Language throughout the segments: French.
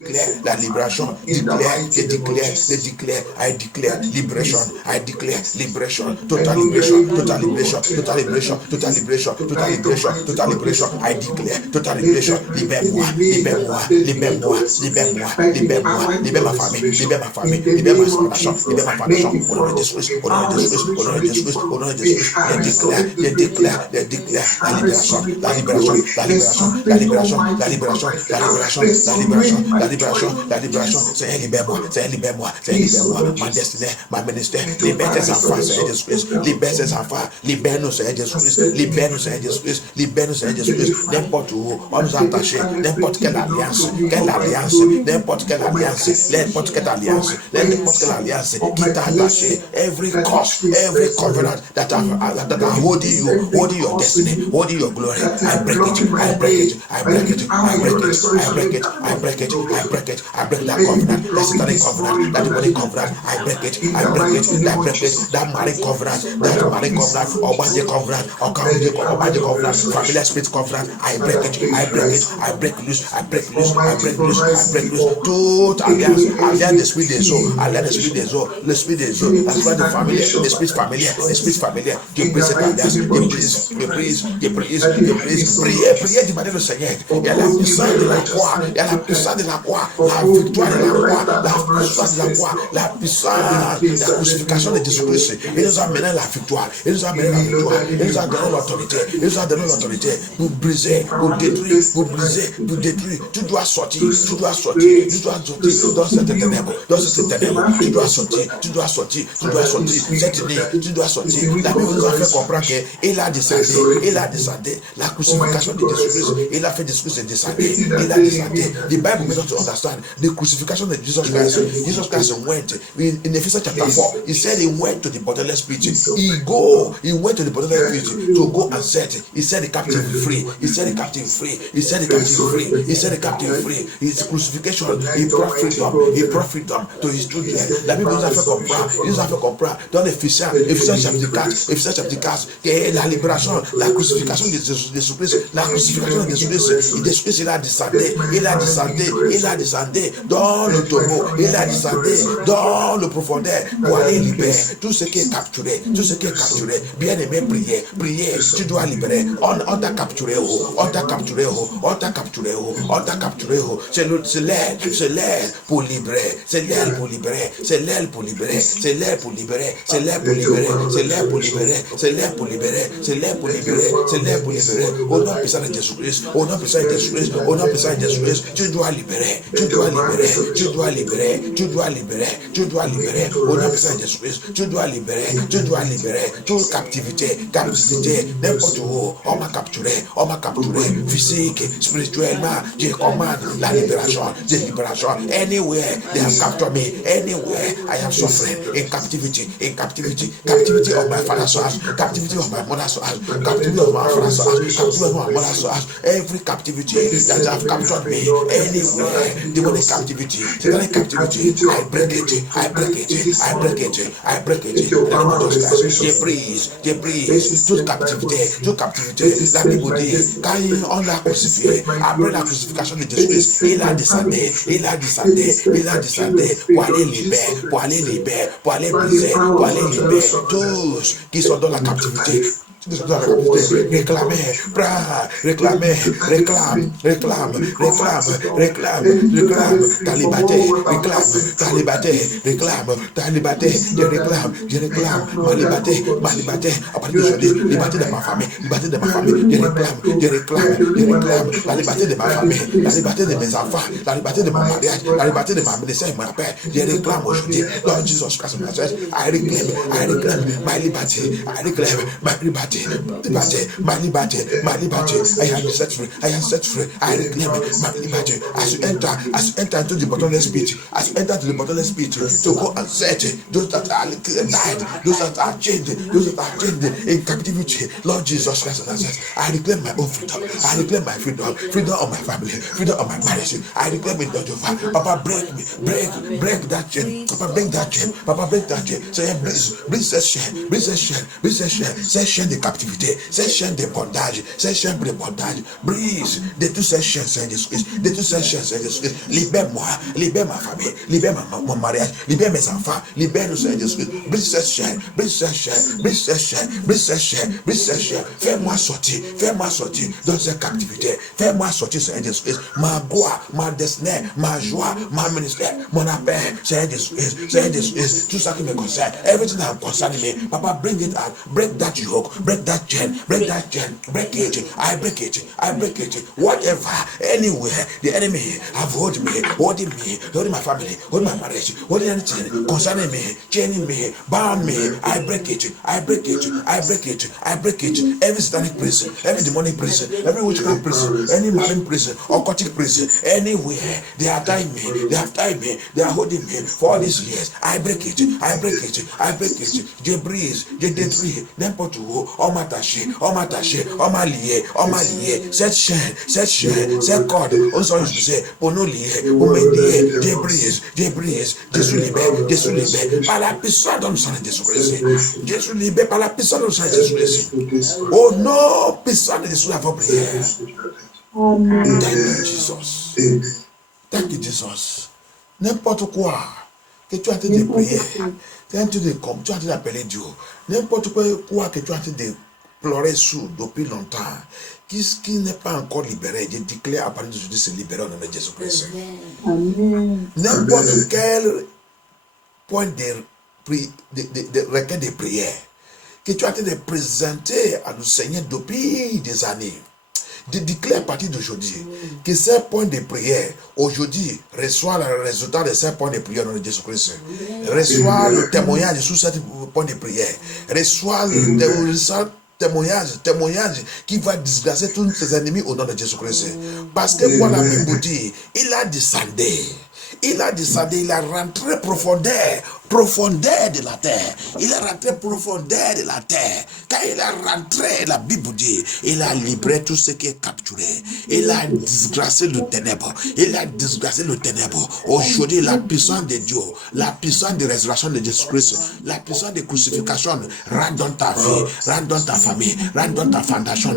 Declare la libération, declare, I declare liberation, I declare liberation, total liberation, total liberation, total liberation, total liberation, total liberation, total liberation, I declare total liberation, libère-moi, libère-moi, libère-moi, libère-moi, libère-moi, libère ma famille, libère ma famille, libère ma foundation, libère ma foundation, au nom de Jésus, au nom de Jésus, au nom de Jésus, au nom de Jésus, je déclare la libération, la libération, la libération, la libération, la libération, la libération, la libération, la libération, la libération, Seigneur, libère-moi, Seigneur, libère-moi, Seigneur, libère-moi, ma destinée, ma ministère, libère tes enfants, Seigneur Jésus-Christ, libère tes enfants, libère-nous, Seigneur Jésus-Christ, libère-nous, Seigneur Jésus-Christ, libère-nous, Seigneur Jésus-Christ, n'importe où on nous a attachés, n'importe quelle alliance, n'importe quelle alliance qui t'a attaché, every cause, every covenant that are holding you, holding your destiny, holding your glory, I break it, I break it, I break it, I break it, I break it, I break it, I break it, I break that covenant, that satanic covenant, that demonic covenant, I break it, I break it, I break it, that marriage covenant, or body covenant, or body covenant, familiar spirit covenant, I break it, I break it, I break loose, I break loose, I break loose, I break loose, total alliance, the spirit des eaux, the spirit des eaux, the spirit des eaux, as well the familiar, the spirit familiar, je brise cette alliance, je brise, priez, demandez le Seigneur, il y a la puissance de la croix, il y a la puissance de la croix, la victoire de la croix, la puissance de la croix, la puissance de la crucifixion de Jésus-Christ. Il nous a amené la victoire, il nous a amené la victoire, il nous a donné l'autorité, il nous a donné l'autorité pour briser, pour détruire, pour briser, pour détruire. Tu dois sortir, tu dois sortir, tu dois sortir dans cette ténèbre, tu dois sortir, tu dois sortir, tu dois sortir, cette nuit, tu dois sortir. La Bible nous a fait comprendre qu'il a descendu, la crucifixion de Jésus-Christ, il a fait Jésus-Christ descendre, il a descendu. The Bible makes us understand the crucifixion of Jesus Christ. Jesus Christ went in Ephesians chapter 4. He said he went to the bottomless pit. He went to the bottomless pit to go and set. He set the captive free. He set the captive free. He set the captive free. He set the captive free. His crucifixion, he brought freedom. He brought freedom to his children. La Bible nous a fait comprendre dans Ephésiens chapitre 4, que la libération, la crucifixion de Jésus-Christ, la crucifixion de Jésus-Christ, il a descendu dans le tombeau, il a descendu dans le profondeur pour aller libérer tout ce qui est capturé, bien aimé, priez, tu dois libérer, on t'a capturé, c'est l'air pour libérer, c'est l'air pour libérer, au nom puissant de Jésus-Christ, tu dois libérer, au nom puissant de Jésus-Christ, tu dois libérer toute captivité, n'importe où, on m'a capturé, physique, spirituellement, je commande la libération, anywhere they have captured me, anywhere I am suffering, in captivity of my father's house, captivity of my mother's house, captivity of my father's house, captivity of my mother's house, every captivity that have captured me, anywhere, demonic captivity, satanic captivity, I break it, je brise toute captivité, la Bible dit, quand on l'a crucifié, après la crucifixion de Jésus-Christ, il a descendu pour aller libérer, pour aller briser, pour aller libérer tous qui sont dans la captivité. Réclame, ta liberté, je réclame ma liberté, à partir d'aujourd'hui, liberté de ma famille, je réclame la liberté de ma famille, la liberté de mes enfants, la liberté de mon mariage, la liberté de ma ministère et mon appel, je réclame aujourd'hui, Lord Jesus Christ of Nazareth, I reclaim my liberty, my liberty, I am set free, I reclaim my liberty, as you enter into the bottomless pit, to go and set those that are died, those that are chained in captivity, Lord Jesus Christ of Nazareth, I reclaim my own freedom, I reclaim my freedom of my family, freedom of my marriage, I reclaim it, Lord Jehovah. Papa, break that chain, Papa, break that chain, say, bring that chain, say, bring that chain, the captivité, cette chaîne de bondage, cette chaîne de bondage, brise de toutes ces chaînes, Seigneur Jésus-Christ, de toutes ces chaînes, Seigneur Jésus-Christ. Libère-moi, libère ma famille, libère mon mariage, libère mes enfants, libère-nous, Seigneur Jésus-Christ. Brise cette chaîne, brise cette chaîne, brise cette chaîne, brise cette chaîne, brise cette chaîne. Fais-moi sortir dans cette captivité. Fais-moi sortir, Seigneur Jésus-Christ. Ma gloire, ma destinée, ma joie, ma ministère, mon appel, Seigneur Jésus-Christ, Seigneur Jésus-Christ. Tout ça qui me concerne, everything that concerns me, Papa, bring it out, break that yoke, break that chain, break it. I break it, whatever, anywhere the enemy have holding me, holding my family, holding my marriage, holding anything concerning me, chaining me, bound me, I break it. Every satanic prison, every demonic prison, every witchcraft prison, any marine prison, occultic prison, anywhere they are tying me, they have tied me, they are holding me for all these years. I break it. Je brise, je détruis n'importe où, on m'attache, on m'a lié, cette chaîne, cette corde, on s'en disait pour nous lier, pour me lier, je brise, je suis libéré, par la puissance dans le sang de Jésus-Christ. Je suis libéré par la puissance dans le sang de Jésus-Christ. Au nom puissant de Jésus, la prière. Thank you, Jesus. N'importe quoi que tu as été de prier, tu as été d'appeler Dieu, n'importe quoi que tu as été de pleurer sous depuis longtemps, qui n'est pas encore libéré, je déclare à partir d'aujourd'hui, c'est libéré au nom de Jésus-Christ. N'importe quel point de requête de prière que tu as été de présenter à nous Seigneur depuis des années, je déclare à partir d'aujourd'hui que ces points de prière, aujourd'hui, reçoit le résultat de ces points de prière dans le Jésus-Christ. Reçoit le témoignage sur ces points de prière. Reçoit le témoignage qui va disgracer tous ses ennemis au nom de Jésus-Christ. Parce que quoi la Bible dit, il a descendu, il a rentré profondeur de la terre. Il est rentré profondeur de la terre. Quand il est rentré, la Bible dit, il a libéré tout ce qui est capturé. Il a disgracé le ténèbre. Aujourd'hui, la puissance de Dieu, la puissance de résurrection de Jésus-Christ, la puissance de crucifixion, rentre dans ta vie, rentre dans ta famille, rentre dans ta fondation,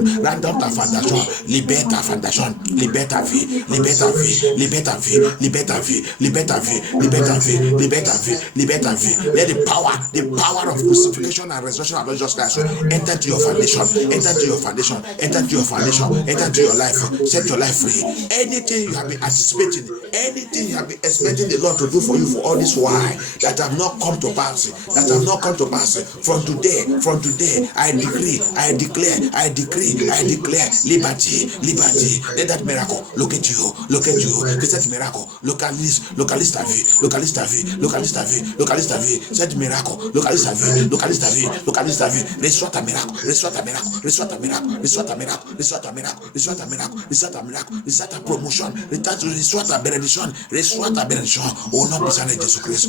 libère ta fondation, libère ta vie. Let the power of crucifixion and resurrection of Jesus Christ enter to your foundation, enter to your life, set your life free. Anything you have been anticipating, anything you have been expecting the Lord to do for you for all this while that have not come to pass, from today, I declare liberty. Let that miracle locate you. Que cette miracle localise ta vie. Cette miracle localise ta vie. Reçois ta miracle. Reçois ta promotion. Reçois ta bénédiction. Au nom puissant de Jésus-Christ.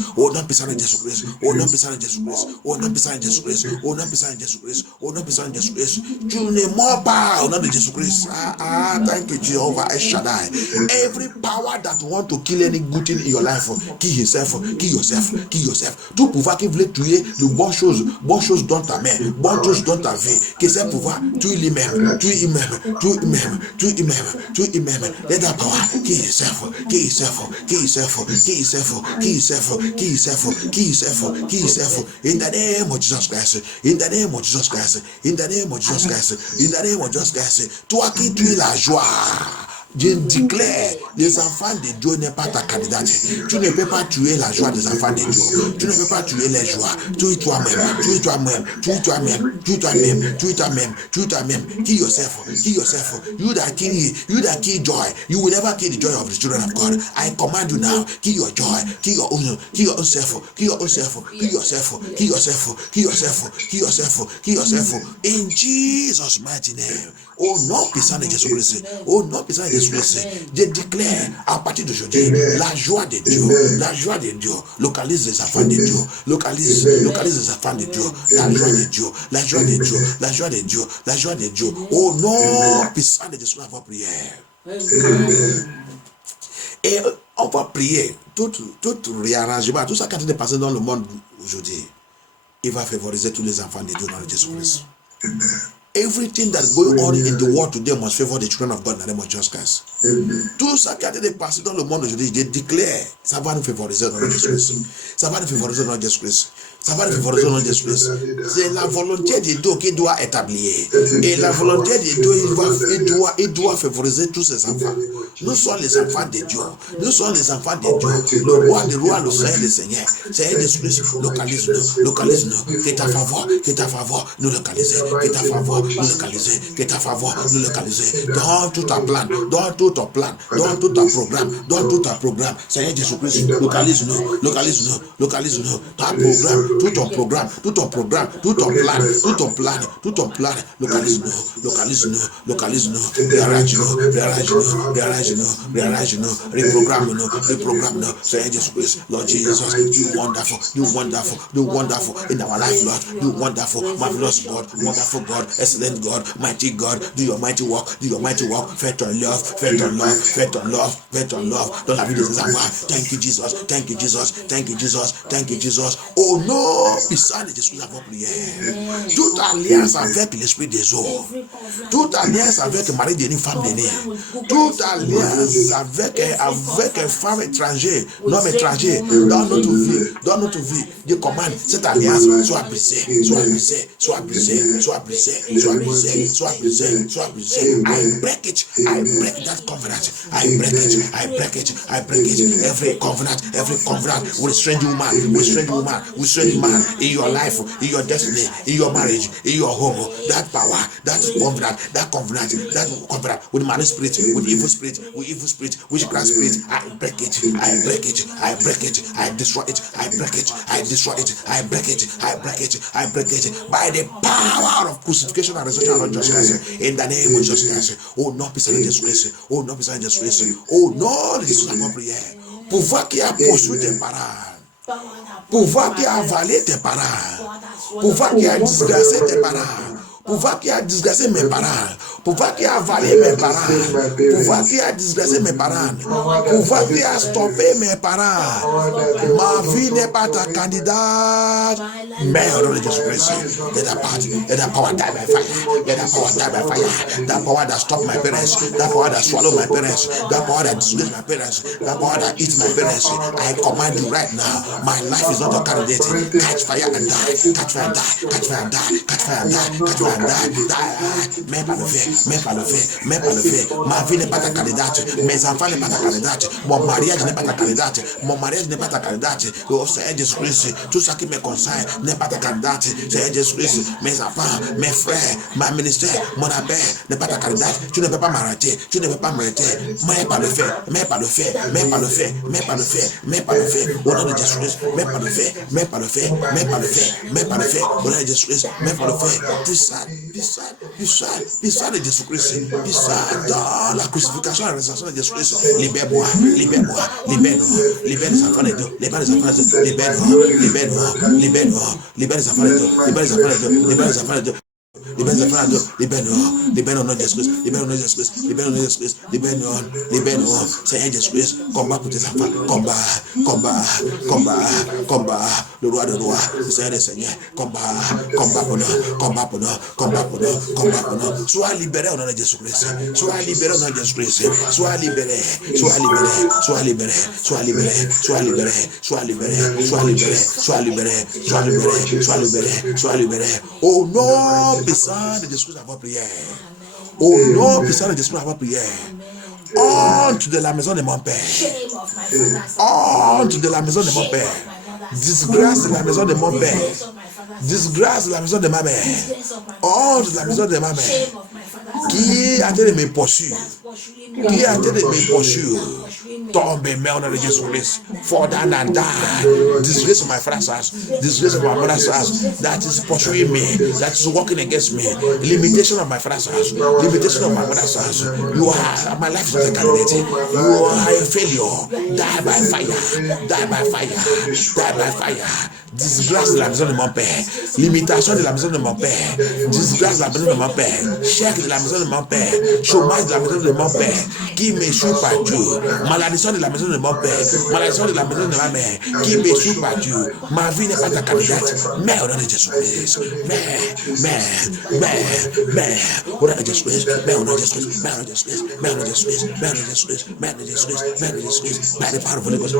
Tu ne mords pas au nom de Jésus-Christ. Thank you, Jehovah El Shaddai. Every power that want to kill any good thing in your life, kill yourself. Tout pouvoir qui voulait tuer de bonnes choses dans ta main, bonnes choses dans ta vie, que ce pouvoir, tue lui-même. Let that power kill yourself. In the name of Jesus Christ. Toi qui tu es la joie. Je déclare, les enfants de Dieu n'est pas ta candidate. Tu ne peux pas tuer la joie des enfants de Dieu. Tu ne peux pas tuer les joies. Tue toi-même. Kill yourself. You that kill joy. You will never kill the joy of the children of God. I command you now, kill your joy. Kill your own self. In Jesus' mighty name. Au nom puissant de Jésus-Christ. Je déclare à partir d'aujourd'hui la joie de Dieu. Localise les enfants de Dieu. Localise les enfants de Dieu. La joie de Dieu. Au nom puissant de Jésus, on va prier. Et on va prier. Tout réarrangement, tout ça qui est en train de passer dans le monde aujourd'hui, il va favoriser tous les enfants de Dieu dans le Jésus-Christ. Everything that's going on in the world today must favor the children of God in the name of Jesus Christ. Tout ça qui a été passé dans le monde aujourd'hui, je déclare, ça va nous favoriser dans Jésus-Christ. Ça va nous favoriser dans Jésus-Christ. Ça va nous favoriser dans Jésus-Christ. C'est la volonté de Dieu qui doit établir. Et la volonté de Dieu, il doit favoriser tous ses enfants. Nous sommes les enfants de Dieu. Nous sommes les enfants de Dieu. Le roi des rois, le Seigneur des seigneurs. Seigneur Jésus-Christ, localise-nous, localise-nous. Que ta faveur, nous localiser. Que ta faveur, nous localiser. Que ta faveur, nous localiser. Dans tout ton plan, dans tout ton plan, dans tout ton programme, dans tout ton programme. Seigneur Jésus-Christ, localise-nous, localise-nous, localise-nous. Ton programme, tout ton programme, tout ton programme, tout ton plan, tout ton plan, tout ton plan. Localise-nous, localise-nous, localise-nous. Réarrange-nous, réarrange-nous, réarrange-nous, réarrange-nous. Reprogramme-nous, reprogramme-nous. Seigneur Jésus-Christ, Lord Jesus, you wonderful, you wonderful, you wonderful in our life, Lord. You wonderful, marvelous God, wonderful God, excellent God, mighty God. Do your mighty work, do your mighty work. Faith on love, faith on love, faith on love, faith on love. Dans la vie de ces enfants. Thank you, Jesus. Thank you, Jesus. Thank you, Jesus. Thank you, Jesus. Oh non, puissant de Jésus à vos prières. Toute alliance avec l'esprit des eaux. Toute alliance avec mari d'une femme d'aînée. Toute alliance avec une femme étrangère, non étranger, dans notre vie, je commande cette alliance soit brisée, soit brisée, soit brisée, soit brisée, soit brisée, soit brisée, soit brisée. I break it, I break that covenant, I break it, I break it, I break it. Every covenant with strange woman, with strange woman, with strange man in your life, in your destiny, in your marriage, in your home, that power, that covenant with marine spirit, with evil spirit, witchcraft spirit, I break it, I break it, I break it, I destroy it, I break it, I destroy it, I break it, I break it, I break it by the power of crucifixion and resurrection of Jesus Christ. In the name of Jesus Christ. Oh non, puissant de Jésus Christ. Oh non, puissant de Jésus Christ. Oh non, Jésus à ma prière. Pouvoir qui a poursuivi tes parents. Pouvoir qui a avalé tes parents. Pouvoir qui a disgracé tes parents. Pouvoir qui a disgracé mes parents. Pouvoir qui a avalé mes parents. Pouvoir qui a disgracé mes parents. Pouvoir qui a stoppé mes parents. Ma vie n'est pas ta candidate. Mais au nom de Jésus-Christ, let that power die by fire. Let that power die by fire. That power that stopped my parents. That power that swallowed my parents. That power that disgraced my parents. That power that eats my parents. I command you right now. My life is not a candidate. Catch fire and die. Catch fire and die. Catch fire and die. Catch fire and die. Catch fire. Mais pas le fait. Ma vie n'est pas ta candidate. Mes enfants n'est pas ta candidate. Mon mariage n'est pas ta candidate. Mon mariage n'est pas ta candidate. Oh Seigneur Jésus-Christ, tout ce qui me concerne n'est pas ta candidate. Seigneur Jésus-Christ, mes enfants, mes frères, ma ministère, mon appel n'est pas ta candidate. Tu ne peux pas m'arrêter. Tu ne peux pas m'arrêter. Mais pas le fait. Au nom de Jésus-Christ, mais pas le fait. Au nom de Jésus-Christ, mais pas le fait. Puissant de Jésus-Christ, puissant dans la crucifixion et la résurrection de Jésus-Christ. Libère-moi, libère les enfants de Dieu, libère les enfants de Dieu, libère les enfants de Dieu, libère au nom de Jésus-Christ, libère-nous, Seigneur Jésus-Christ, combat pour tes enfants, combat, le roi de rois, le Seigneur des seigneurs, combat pour nous, sois libéré au nom de Jésus-Christ, sois libéré, au nom puissant de Jésus-Christ à votre prière. Au nom puissant de Jésus-Christ à votre prière. Honte de la maison de mon père. Honte de la maison de mon père. Disgrâce de la maison de mon père. Disgrâce de la maison de ma mère. Honte de la maison de ma mère. Qui a été de me poursuivre. Tombe, mais on a le Jésus-Christ. Fall down and die. Disgrace of my father's house. Disgrace of my mother's house. That is pursuing me. That is working against me. Limitation of my father's house. Limitation of my mother's house. You are, my life is not a candidate. You are a failure. Die by fire. Die by fire. Die by fire. disgrâce de la maison de mon père, limitation de la maison de mon père, disgrâce de la maison de mon père, chèque de la maison de mon père, chômage de la maison de mon père, qui m'échoue par Dieu, malédiction de la maison de mon père, malédiction de la maison de ma mère, qui m'échoue par Dieu, ma vie n'est pas ta candidate, mais au nom de Jésus-Christ, mais, au nom de Jésus-Christ, mais au nom de Jésus-Christ, mais au nom de Jésus-Christ, mais au nom de Jésus-Christ, mais au nom de Jésus-Christ, mais au nom de Jésus-Christ, mais au nom de Jésus-Christ, by the power of the Holy Ghost,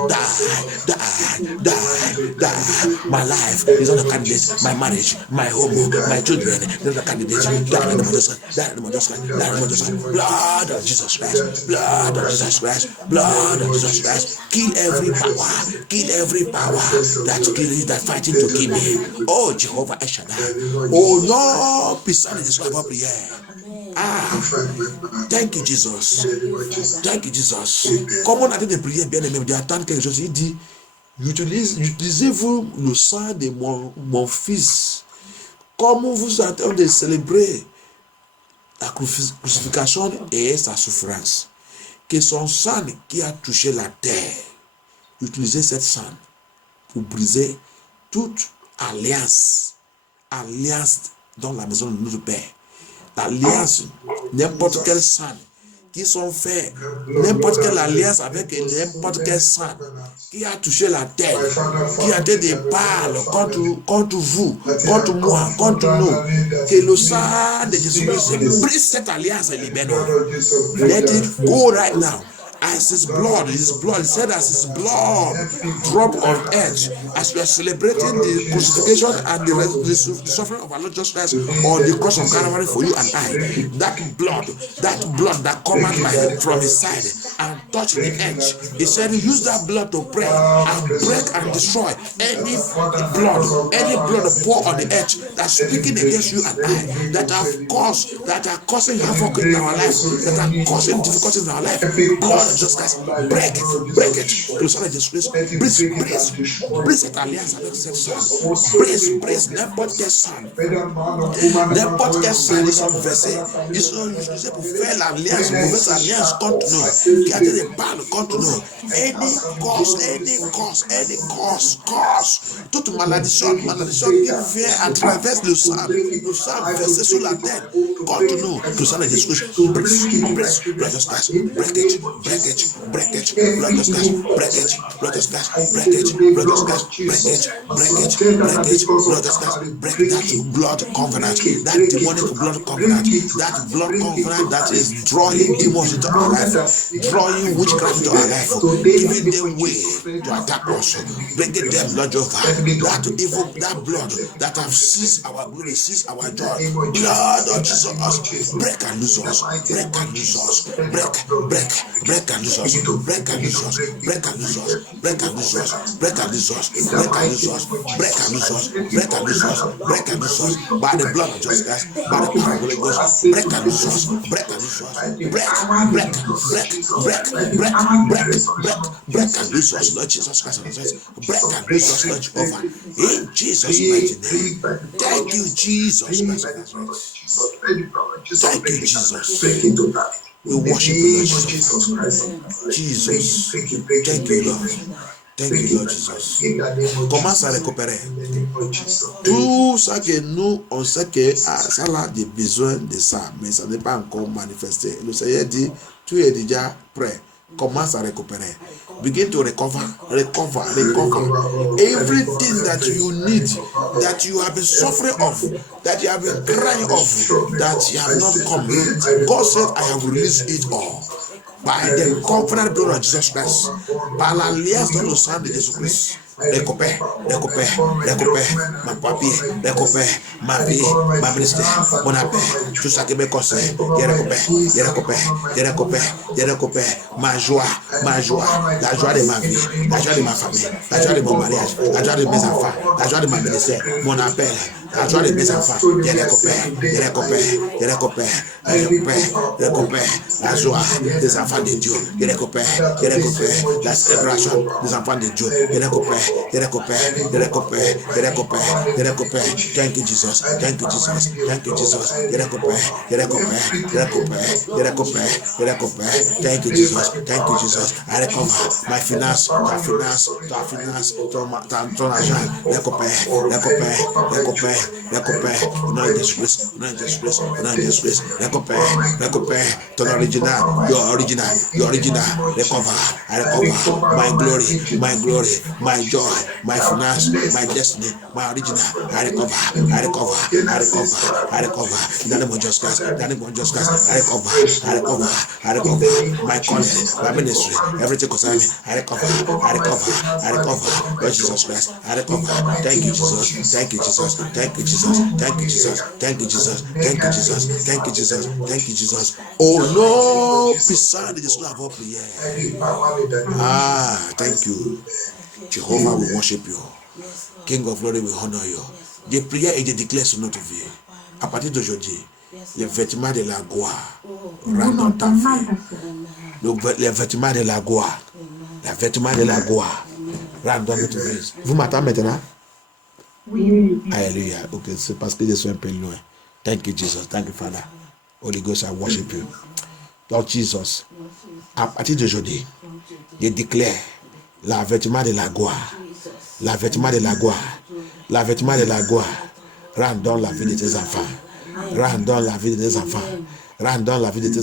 die. My life is not a candidate. My marriage, my home, my children, they're not a candidate. Die in the name of Jesus Christ. Die in the name of Jesus Christ. Die in the name of Jesus Christ. Blood of Jesus Christ. Blood of Jesus Christ. Blood of Jesus Christ. Kill every power. Kill every power that's killing, that fighting to kill me. Oh Jehovah El Shaddai. Oh Lord, beside this prayer. Thank you Jesus. Thank you Jesus. Comme on a dit des prières bien aimées, d'attendre quelque chose, il dit, utilisez-vous le sang de mon fils, comme vous êtes en train de célébrer la crucifixion et sa souffrance, que son sang qui a touché la terre, utilisez cette sang pour briser toute alliance dans la maison de notre Père. L'alliance, n'importe quel sang qui sont faits, n'importe quelle alliance avec n'importe quel sang qui a touché la terre, qui a été des balles contre vous, contre moi, contre nous, que le sang de Jésus-Christ brise cette alliance et libère-nous. Let it go right now. As his blood, he said as his blood drop on earth, as we are celebrating the crucifixion and the suffering of our Lord Jesus Christ on the cross of Calvary for you and I, that blood that come out from his side and touch the edge, he said use that blood to pray and break and destroy any blood pour on the edge that's speaking against you and I, that are causing havoc in our life, that are causing difficulties in our life. Blood just guys, break it. Le sang de Jésus-Christ, brise cette alliance avec cette sang. Brise n'importe quel sang. N'importe quel sang, ils sont versés. Ils sont utilisés pour faire l'alliance, mauvaise alliance contre nous, qui a été des balles contre nous. Any cause, toute malédiction qui vient à travers le sang versé sur la terre contre nous. Le sang de Jésus-Christ, brise. Break it, that blood covenant, that demonic blood covenant, that is drawing demons into our life, drawing witchcraft into our life, giving them way to attack us, breaking them, Lord Jehovah, that blood that have seized our glory, seized our joy, blood of Jesus, break and lose us, break and lose us, break and lose us. Break and lose us, break and lose us, break and lose us, break and lose us, break and lose us, break and lose us, break and lose us, break and lose us, by the blood of Jesus Christ, by the power of the Holy Ghost, break and lose us, break and lose us, break and lose us, Lord Jesus Christ, break and lose us, Lord Jehovah, in Jesus' mighty name. Thank you, Jesus Christ. Thank you, Jesus. We worship you, Lord Jesus. Thank you, Lord. Thank you, Lord Jesus. Commence à récupérer. Tout ça que nous, on sait que ça a des besoins de ça, mais ça n'est pas encore manifesté. Le Seigneur dit, tu es déjà prêt. Commence à récupérer. Begin to recover everything that you need, that you have been suffering of, that you have been crying of, that you have not come. God said, I have released it all by the covenant blood of Jesus Christ, par l'alliance dans le sang de Jésus-Christ. Récupère ma papier, récupère ma vie, ma ministère, mon appel, tout ça qui me concerne, je récupère ma joie, la joie de ma vie, la joie de ma famille, la joie de mon mariage, la joie de mes enfants, la joie de ma ministère, mon appel, ajoie les mes enfants, je récupère, la joie des enfants de Dieu, je récupère la célébration des enfants de Dieu, je récupère. Thank you, Jesus. Thank you, Jesus. Thank you, Jesus. Je récupère. Thank you, Jesus. Thank you, Jesus. I recover my finance, ta finance, ton argent. Récupère. Non, Jésus-Christ. Récupère ton original, your original. Recover. I recover my glory, my joy, my finance, my destiny, my original. I recover. In the name of Jesus Christ. I recover my calling, my ministry, everything concerning me. I recover. Lord Jesus Christ. I recover. Thank you, Jesus. Thank you, Jesus. Oh no, puissant de cela va prier. Thank you. Jehovah will worship you. King of glory will honor you. Je priais et je déclare sur notre vie. À partir d'aujourd'hui, les vêtements de la gloire rentrent dans ta vie. Les vêtements de la gloire. Rentrent dans notre vie. Vous m'entendez maintenant? Oui. Alléluia. Ok, c'est parce que je suis un peu loin. Thank you, Jesus. Thank you, Father. Holy Ghost, I worship you. Lord Jesus, à partir d'aujourd'hui, je déclare la vêtement de la gloire. La vêtement de la gloire rentre dans la vie de tes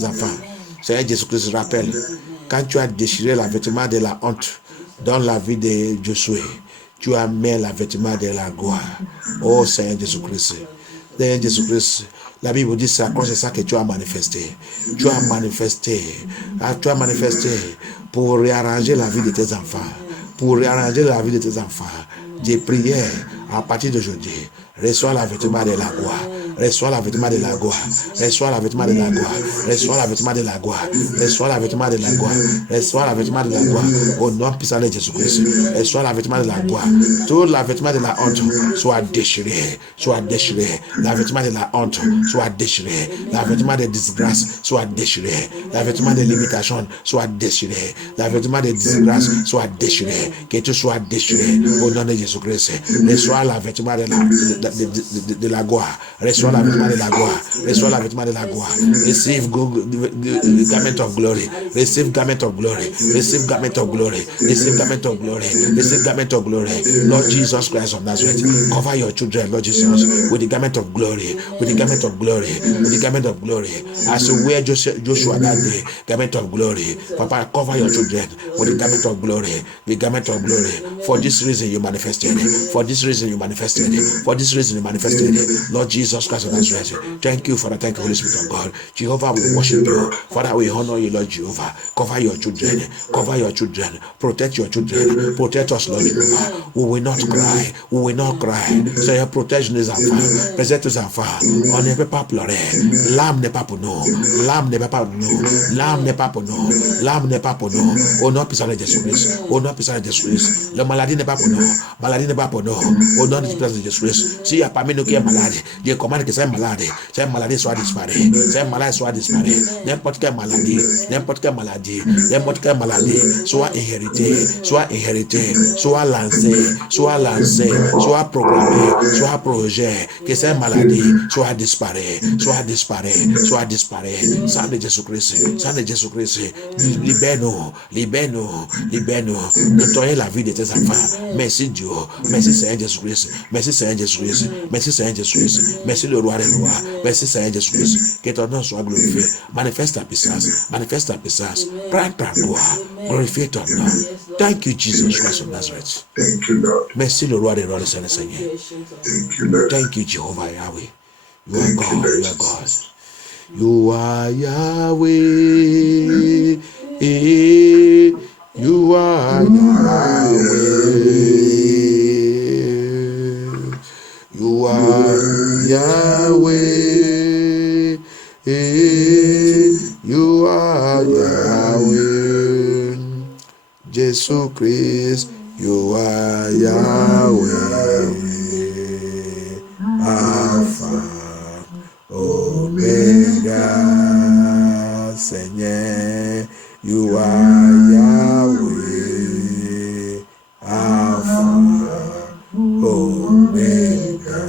enfants. Seigneur Jésus-Christ, rappelle, quand tu as déchiré la vêtement de la honte dans la vie de Josué, tu as mis la vêtement de la gloire. Oh Seigneur Jésus-Christ. La Bible dit c'est à cause de ça que tu as manifesté. Tu as manifesté pour réarranger la vie de tes enfants. J'ai prié à partir d'aujourd'hui. Reçois la vêtement de la gloire. Au nom puissant de Jésus-Christ. Reçois la vêtement de la gloire. Tout la vêtement de la honte soit déchiré. La vêtement de la honte soit déchiré. La vêtement de disgrâce soit déchiré. La vêtement de limitation soit déchiré. La vêtement de disgrâce soit déchiré. Que tout soit déchiré au nom de Jésus-Christ. Reçois la vêtement de la gloire. Reçois la vêtement de la gloire. Receive garment of glory. Lord Jesus Christ of Nazareth, cover your children, Lord Jesus, with the garment of glory. As you wear Joshua that day, garment of glory. Papa, cover your children with the garment of glory. For this reason you manifested. Lord Jesus Christ of Nazareth, thank you, Father. Thank you, Holy Spirit of God. Jehovah, we worship you. Father, we honor you, Lord Jehovah. Cover your children. Protect your children. Protect us, Lord Jehovah. We will not cry. Seigneur, protège nos enfants. Préserve tes enfants. On ne peut pas pleurer. L'âme n'est pas pour nous. Au nom puissant de Jésus-Christ. La maladie n'est pas pour nous. Au nom puissant de Jésus-Christ. S'il y a parmi nous qui est malade, je commande que cette maladie soit disparue. N'importe quelle maladie, soit inhéritée, soit lancée, soit programmée, soit projet, que cette maladie soit disparue. Sang de Jésus-Christ, libère-nous. Nettoyez la vie de tes enfants. Merci Dieu. Merci Seigneur Jésus-Christ. Merci le roi des rois. Merci Seigneur Jésus-Christ. Que ton nom soit glorifié. Manifeste ta puissance. Prends ta gloire. Glorifie ton nom. Thank you, Jesus Christ of Nazareth. Merci le roi des rois, le Seigneur. Thank you, Jehovah Yahweh. You are God. You are Yahweh. You are Yahweh. You are Yahweh. Jesus Christ, you are Yahweh. Alpha, Omega, Seigneur, you are Yahweh, Alpha, Omega.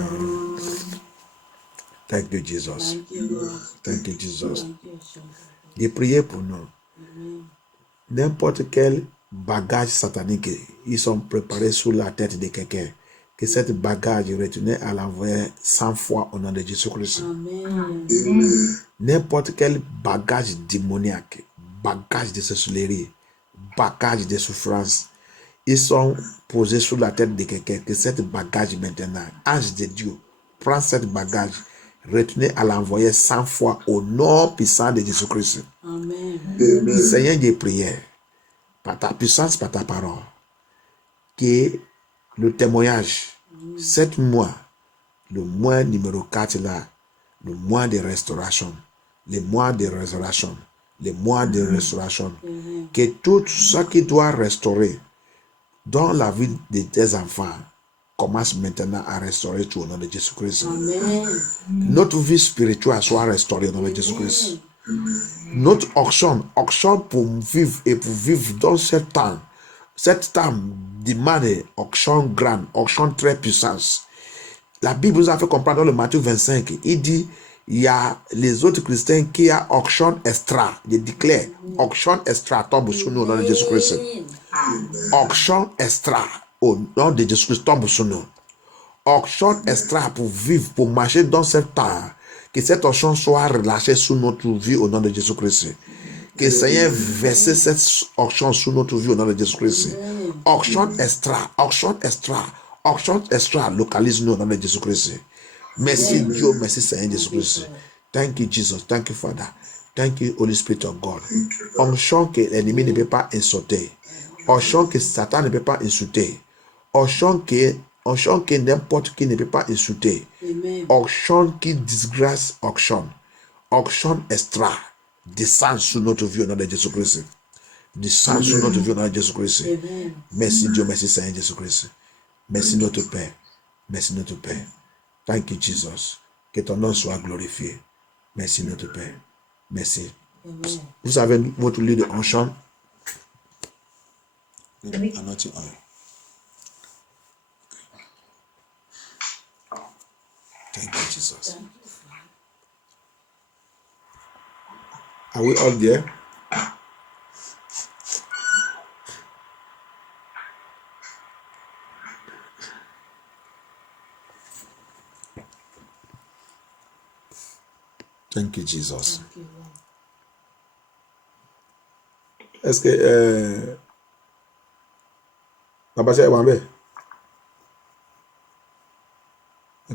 Thank you, Jesus. Thank you, Jesus. J'ai prié pour nous. N'importe quel bagage satanique, ils sont préparés sous la tête de quelqu'un. Que cette bagage est retournée à l'envoyer 100 fois au nom de Jésus-Christ. N'importe quel bagage démoniaque, bagage de sorcellerie, bagage de souffrance, ils sont posés sous la tête de quelqu'un. Que cette bagage maintenant, ange de Dieu, prend cette bagage, retournez à l'envoyer 100 fois au nom puissant de Jésus-Christ. Seigneur, j'ai prié par ta puissance, par ta parole, que le témoignage, 7 mois, le mois numéro 4 là, le mois de restauration, le mois de résurrection, le mois de restauration, que tout ce qui doit restaurer dans la vie de tes enfants commence maintenant à restaurer tout au nom de Jésus-Christ. Notre vie spirituelle soit restaurée au nom de Jésus-Christ. Notre auction pour vivre et pour vivre dans ce temps demande auction grande, auction très puissante. La Bible nous a fait comprendre dans le Matthieu 25, il dit, il y a les autres chrétiens qui ont auction extra. Je déclare, auction extra tombe sur nous au nom de Jésus-Christ. Auction extra au nom de Jésus-Christ tombe sur nous. Auction extra pour vivre, pour marcher dans ce temps. Que cette auction soit relâchée sur notre vie au nom de Jésus-Christ. Que le Seigneur verse cette auction sur notre vie au nom de Jésus-Christ. Auction extra, auction extra, auction extra, localise-nous au nom de Jésus-Christ. Merci Dieu, merci Seigneur Jésus-Christ. Thank you Jesus, thank you Father. Thank you Holy Spirit of God. Onction que l'ennemi ne peut pas insulter. Onction que Satan ne peut pas insulter. Onction que n'importe qui ne peut pas insulter. Onction qui disgrâce onction. Onction extra. Descend sur notre vie au nom de Jésus-Christ. Descend sur notre vie au nom de Jésus-Christ. Merci Dieu, merci Seigneur Jésus-Christ. Merci notre Père. Merci notre Père. Thank you Jesus. Que ton nom soit glorifié. Merci notre Père. Merci. Vous avez votre lit de onction. Anointing oil. Thank you, Jesus. Are we all there? Thank you, Jesus. Est-ce que Papa c'est Wambé?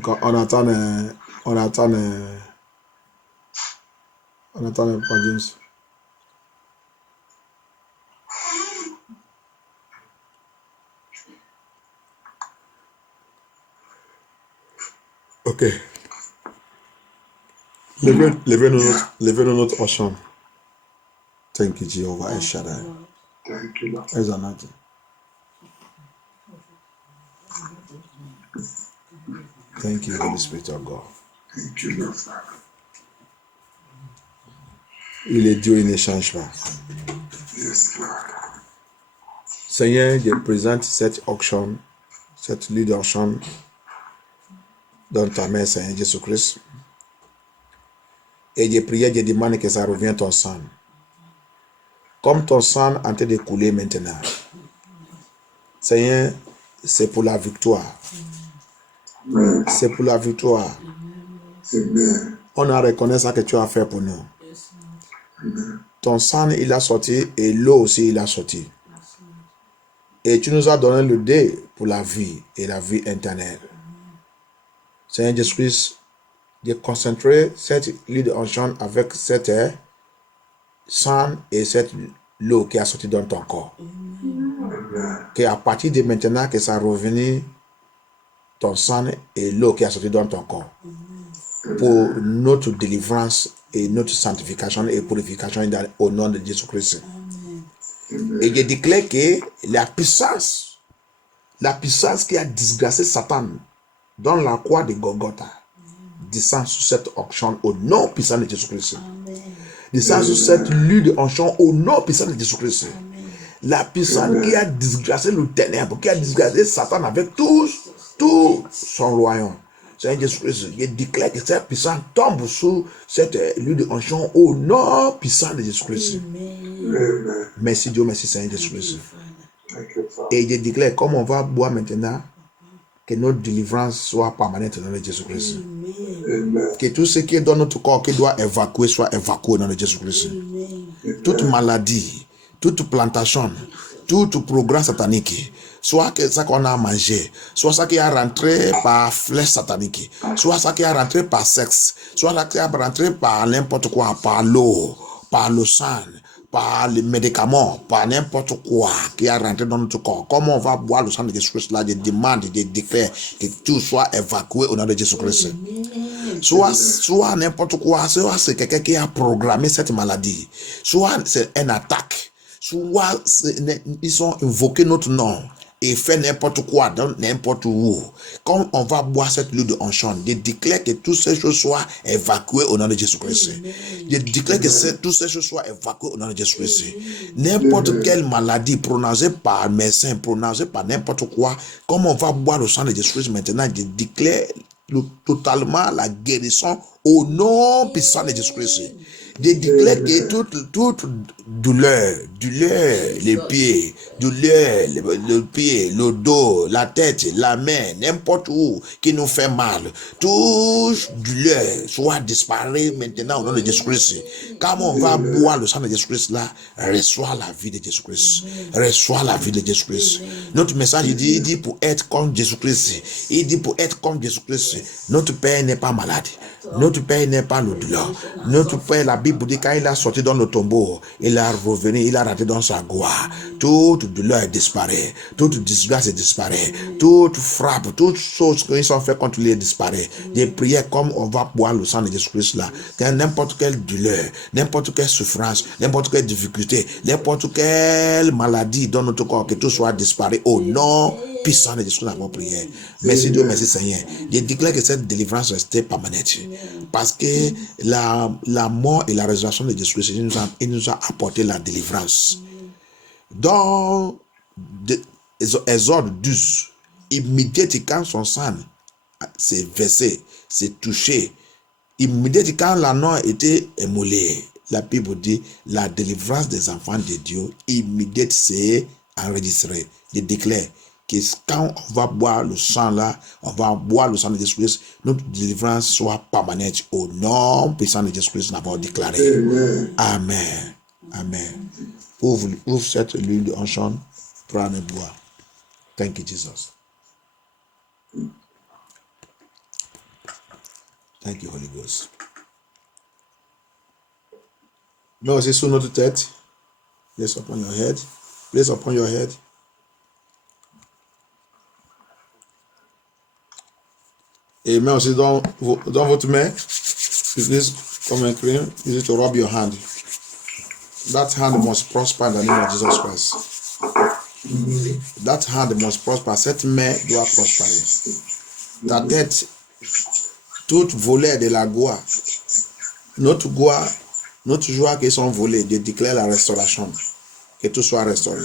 On attend Papa James. Ok. Levez-nous notre chambre. Thank you, Jehovah El Shaddai. Thank you, Lord. There's anointing. Thank you, Holy Spirit of God. Thank you, Lord. Il est Dieu, il ne change pas. Yes, Lord. Seigneur, je présente cette auction, cette lit d'auction dans ta main, Seigneur Jésus-Christ. Et je prie, je demande que ça revienne ton sang. Comme ton sang est en train de couler maintenant. Seigneur, c'est pour la victoire. Amen. C'est pour la victoire. Amen. On a reconnu ça que tu as fait pour nous. Amen. Ton sang, il a sorti et l'eau aussi, il a sorti. Et tu nous as donné le dé pour la vie et la vie éternelle. Seigneur Jésus-Christ, de concentrer cette lit d'onction avec cette sang et cette l'eau qui a sorti dans ton corps. Amen. Qu'à partir de maintenant, que ça revienne ton sang et l'eau qui a sorti dans ton corps. Pour notre délivrance et notre sanctification et purification au nom de Jésus-Christ. Et je déclare que la puissance qui a disgracé Satan dans la croix de Golgotha, descend sur cette onction au nom puissant de Jésus-Christ. Descend sur cette lieu de onction au nom puissant de Jésus-Christ. La puissance qui a disgracé le ténèbre, qui a disgracé Satan avec tout son royaume. Seigneur Jésus-Christ, je déclare que cette puissance tombe sur cette lieu de onction au nom puissant de Jésus-Christ. Merci Dieu, merci Seigneur Jésus-Christ. Et je déclare, comme on va boire maintenant, que notre délivrance soit permanente dans le nom de Jésus-Christ. Que tout ce qui est dans notre corps qui doit évacuer soit évacué dans le nom de Jésus-Christ. Toute maladie, toute plantation, tout programme satanique, soit que ça qu'on a mangé, soit ça qui est rentré par flèche satanique, soit ça qui est rentré par sexe, soit ça qui est rentré par n'importe quoi, par l'eau, par le sang, par les médicaments, par n'importe quoi qui est rentré dans notre corps. Comment on va boire le sang de Jésus-Christ là, je demande, je déclare que tout soit évacué au nom de Jésus-Christ. Soit n'importe quoi, soit c'est quelqu'un qui a programmé cette maladie, soit c'est une attaque, soit ils ont invoqué notre nom et fait n'importe quoi dans n'importe où. Quand on va boire cette lieu de onction, je déclare que toutes ces choses soient évacuées au nom de Jésus-Christ. Je déclare que toutes ces choses soient évacuées au nom de Jésus-Christ. N'importe quelle maladie prononcée par médecin, prononcée par n'importe quoi, comme on va boire le sang de Jésus-Christ maintenant, je déclare totalement la guérison au nom puissant de Jésus-Christ. Je déclare que toute douleur, les pieds, le pied, le dos, la tête, la main, n'importe où qui nous fait mal, toute douleur soit disparue maintenant au nom de Jésus-Christ. Comme on va boire le sang de Jésus-Christ là, reçois la vie de Jésus-Christ. Reçois la vie de Jésus-Christ. Notre message, il dit pour être comme Jésus-Christ. Il dit pour être comme Jésus-Christ. Notre Père n'est pas malade. Notre Père n'est pas le douleur. Notre Père, la Bible dit, quand il a sorti dans le tombeau, il a revenu, il a rentré dans sa gloire. Toute douleur disparaît. Toute disgrâce disparaît. Toute frappe, toutes choses qui sont faites contre lui disparaît. Des prières comme on va boire le sang de Jésus-Christ là. N'importe quelle douleur, n'importe quelle souffrance, n'importe quelle difficulté, n'importe quelle maladie dans notre corps, que tout soit disparu au nom puissant de Jésus, nous avons prié. Merci Dieu, merci Seigneur. Je déclare que cette délivrance restait permanente. Parce que la mort et la résurrection de Jésus, il nous a apporté la délivrance. Dans Exode 12, immédiatement quand son sang s'est versé, s'est touché, immédiatement quand l'anneau était émoulé, la Bible dit la délivrance des enfants de Dieu immédiatement s'est enregistrée. Je déclare que quand on va boire le sang là, on va boire le sang de Jésus-Christ, notre délivrance soit permanente au nom puissant de Jésus-Christ, nous avons déclaré. Amen. Amen. Ouvre cette ligne de onction, prends et bois. Thank you, Jesus. Thank you, Holy Ghost. Mais aussi sur notre tête. Place upon your head. Place upon your head. Et mais aussi dans votre main, use comme un crème, use it to rub your hand. That hand must prosper in the name of Jesus Christ. That hand must prosper. Cette main doit prospérer. Ta tête, toute volée de la gloire, notre joie qui sont volées, je déclare la restauration. Que tout soit restauré.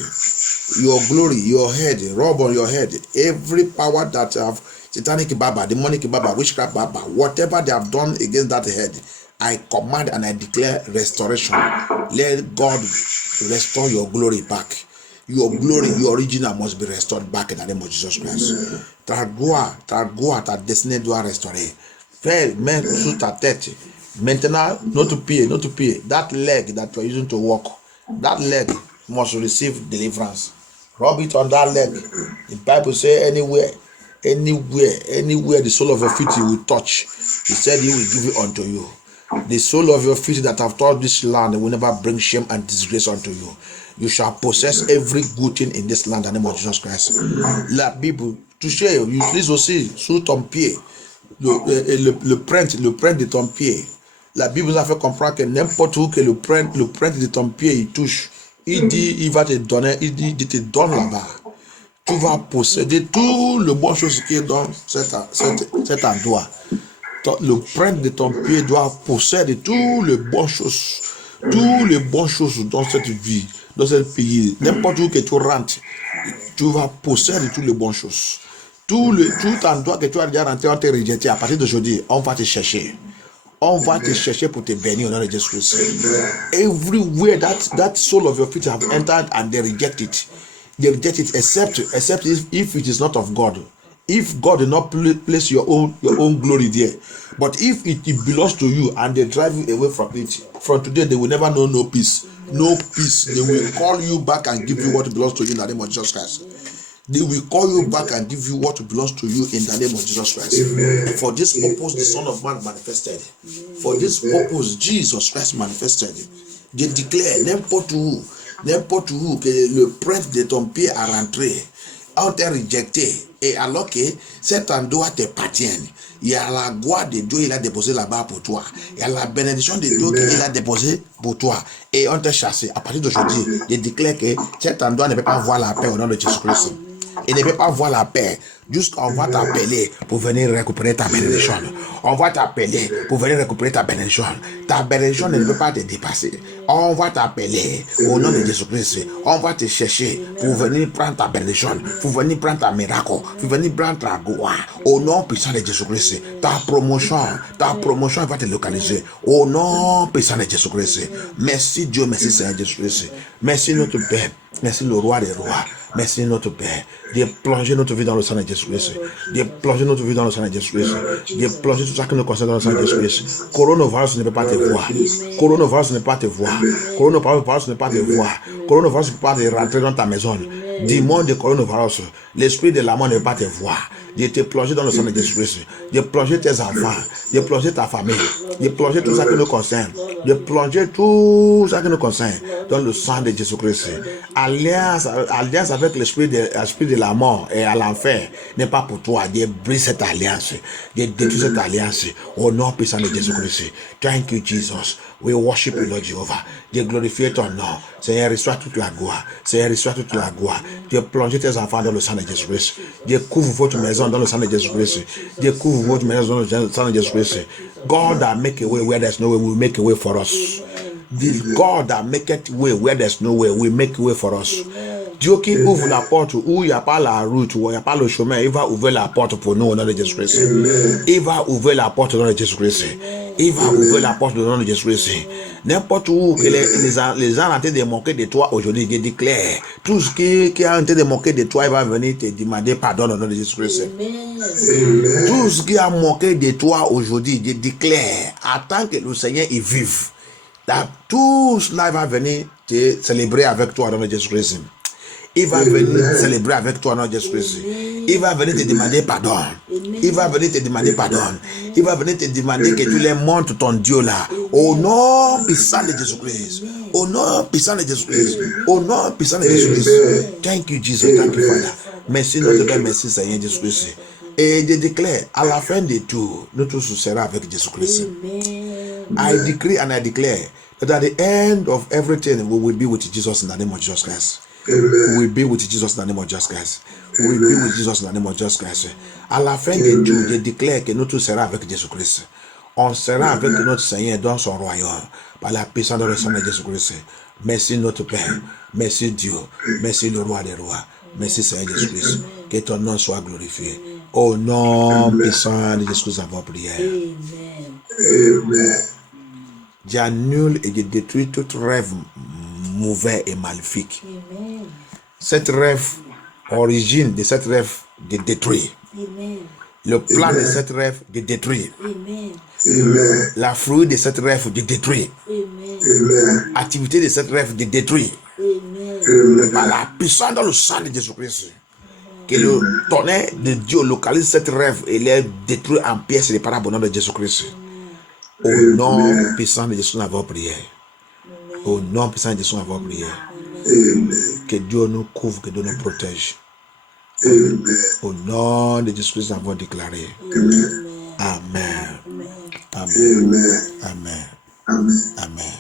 Your glory, your head, rub on your head. Every power that have satanic baba, demonic baba, witchcraft baba, whatever they have done against that head, I command and I declare restoration. Let God restore your glory back. Your glory, your original must be restored back in the name of Jesus Christ. Ta gloire, ta destinée doit restaurer. Fais main sur ta tête. Maintenant, notre pied, that leg that you are using to walk, that leg must receive deliverance. Rub it on that leg. The Bible says anywhere the sole of your feet you will touch, he said he will give it unto you. The sole of your feet that have touched this land will never bring shame and disgrace unto you. You shall possess every good thing in this land in the name of Jesus Christ. La Bible, touchez, utilise aussi sur ton pied le print de ton pied. La Bible nous a fait comprendre que n'importe où que le print de ton pied il touche, il dit il va te donner, il dit te donne là-bas. Tu vas posséder tout le bon chose qui est dans cet endroit. Le prince de ton pied doit posséder tout le bon choses. Toutes les bonnes choses dans cette vie, dans ce pays. N'importe où que tu rentres, tu vas posséder toutes les bonnes choses. Tout endroit que tu as déjà rentré, on t'a rejeté. À partir d'aujourd'hui, on va te chercher. On va te chercher pour te bénir au nom de Jésus-Christ. Everywhere that soul of your feet have entered and they reject it. They reject it except if it is not of God. If God did not place your own glory there. But if it belongs to you and they drive you away from it, from today they will never know no peace. No peace. They will call you back and give you what belongs to you in the name of Jesus Christ. They will call you back and give you what belongs to you in the name of Jesus Christ. Amen. For this purpose, the Son of Man manifested. For this purpose, Jesus Christ manifested. Je déclare n'importe où que le prince de ton pied a rentré, on t'a rejeté, et alors que cet endroit t'appartient, il y a la gloire de Dieu, il a déposé là-bas pour toi. Il y a la bénédiction de Dieu qu'il a déposé pour toi. Et on t'a chassé. À partir d'aujourd'hui, je déclare que cet endroit ne peut pas voir la paix au nom de Jésus-Christ. Il ne peut pas voir la paix. Jusqu'on va t'appeler pour venir récupérer ta bénédiction. On va t'appeler pour venir récupérer ta bénédiction. Ta bénédiction ne peut pas te dépasser. On va t'appeler au nom de Jésus-Christ. On va te chercher pour venir prendre ta bénédiction, pour venir prendre ta miracle, pour venir prendre ta gloire. Au nom puissant de Jésus-Christ. Ta promotion va te localiser. Au nom puissant de Jésus-Christ. Merci Dieu, merci Seigneur Jésus-Christ. Merci notre Père. Merci le roi des rois. Merci notre Père. De plonger notre vie dans le sang de Jésus-Christ. De plonger notre vie dans le sang de Jésus-Christ. De plonger tout ça qui nous concerne dans le sang de Jésus-Christ. Coronavirus ne peut pas te voir. Coronavirus ne peut pas te voir. Coronavirus ne peut pas te voir. Coronavirus ne peut pas te rentrer dans ta maison. Dis-moi de coronavirus. L'esprit de la mort ne peut pas te voir. De te plonger dans le sang de Jésus-Christ. De plonger tes enfants. De plonger ta famille. De plonger tout ça qui nous concerne. De plonger tout ça qui nous concerne dans le sang de Jésus-Christ. Alliance avec l'esprit de la mort et à l'enfer n'est pas pour toi. Dieu brise cette alliance. Dieu détruit cette alliance au nom puissant de Jésus-Christ. Thank you, Jesus. We worship you, Lord Jehovah. Dieu glorifie ton nom. Seigneur, reçois toute la gloire. Seigneur, reçois toute la gloire. Dieu plonge tes enfants dans le sang de Jésus-Christ. Dieu couvre votre maison dans le sang de Jésus-Christ. Dieu couvre votre maison dans le sang de Jésus-Christ. God that make a way where there's no way will make a way for us. The God that make a way where there's no way will make a way for us. Dieu qui ouvre la porte où il n'y a pas la route, où il n'y a pas le chemin, il va ouvrir la porte pour nous au nom de Jésus-Christ. Il va ouvrir la porte au nom de Jésus-Christ. Il va ouvrir la porte au nom de Jésus-Christ. N'importe où que les gens sont en train de manquer de toi aujourd'hui, je déclare, tout ce qui est en train de manquer de toi, il va venir te demander pardon au nom de Jésus-Christ. Tout ce qui a manqué de toi aujourd'hui, je déclare, attends que le Seigneur y vive. Tout cela va venir te célébrer avec toi au nom de Jésus-Christ. Il va venir célébrer avec toi, non, Jésus-Christ. Il va venir te demander pardon. Il va venir te demander pardon. Il va venir te demander que tu les montres ton Dieu là. Au nom puissant de Jésus-Christ. Au nom puissant de Jésus-Christ. Au nom puissant de Jésus-Christ. Thank you, Jesus. Thank you, Father. Merci, notre Père. Merci, Seigneur Jésus-Christ. Et je déclare, à la fin de tout, nous tous serons avec Jésus-Christ. I decree and I declare that at the end of everything, we will be with Jesus in the name of Jesus Christ. We will be with Jesus in the name of Jesus Christ. We will be with Jesus in the name of Jesus Christ. À la fin de tout, je déclare que nous tous serons avec Jésus-Christ. On sera avec notre Seigneur dans son royaume par la puissance de le sang de Jésus-Christ. Merci notre Père. Merci Dieu. Merci le roi des rois. Merci Seigneur Jésus-Christ. Que ton nom soit glorifié. Au nom puissant de Jésus-Christ, avons prière. Amen. J'annule et je détruis tout rêve mauvais et maléfique. Amen. Cette rêve, origine de cette rêve, de détruire. Amen. Le plan de cette rêve, de détruire. Amen. La fruit de cette rêve, de détruire. Amen. Activité de cette rêve, de détruire. Amen. Par la puissance dans le sang de Jésus-Christ. Que le tonnerre de Dieu localise cette rêve et les détruit en pièces et les parables au nom de Jésus-Christ. Au nom puissant de Jésus, nous avons prié. Au nom puissant de Jésus, nous avons prié. Que Dieu nous couvre, que Dieu nous protège. Au nom de Jésus-Christ, nous avons déclaré. Amen. Amen. Amen. Amen. Amen.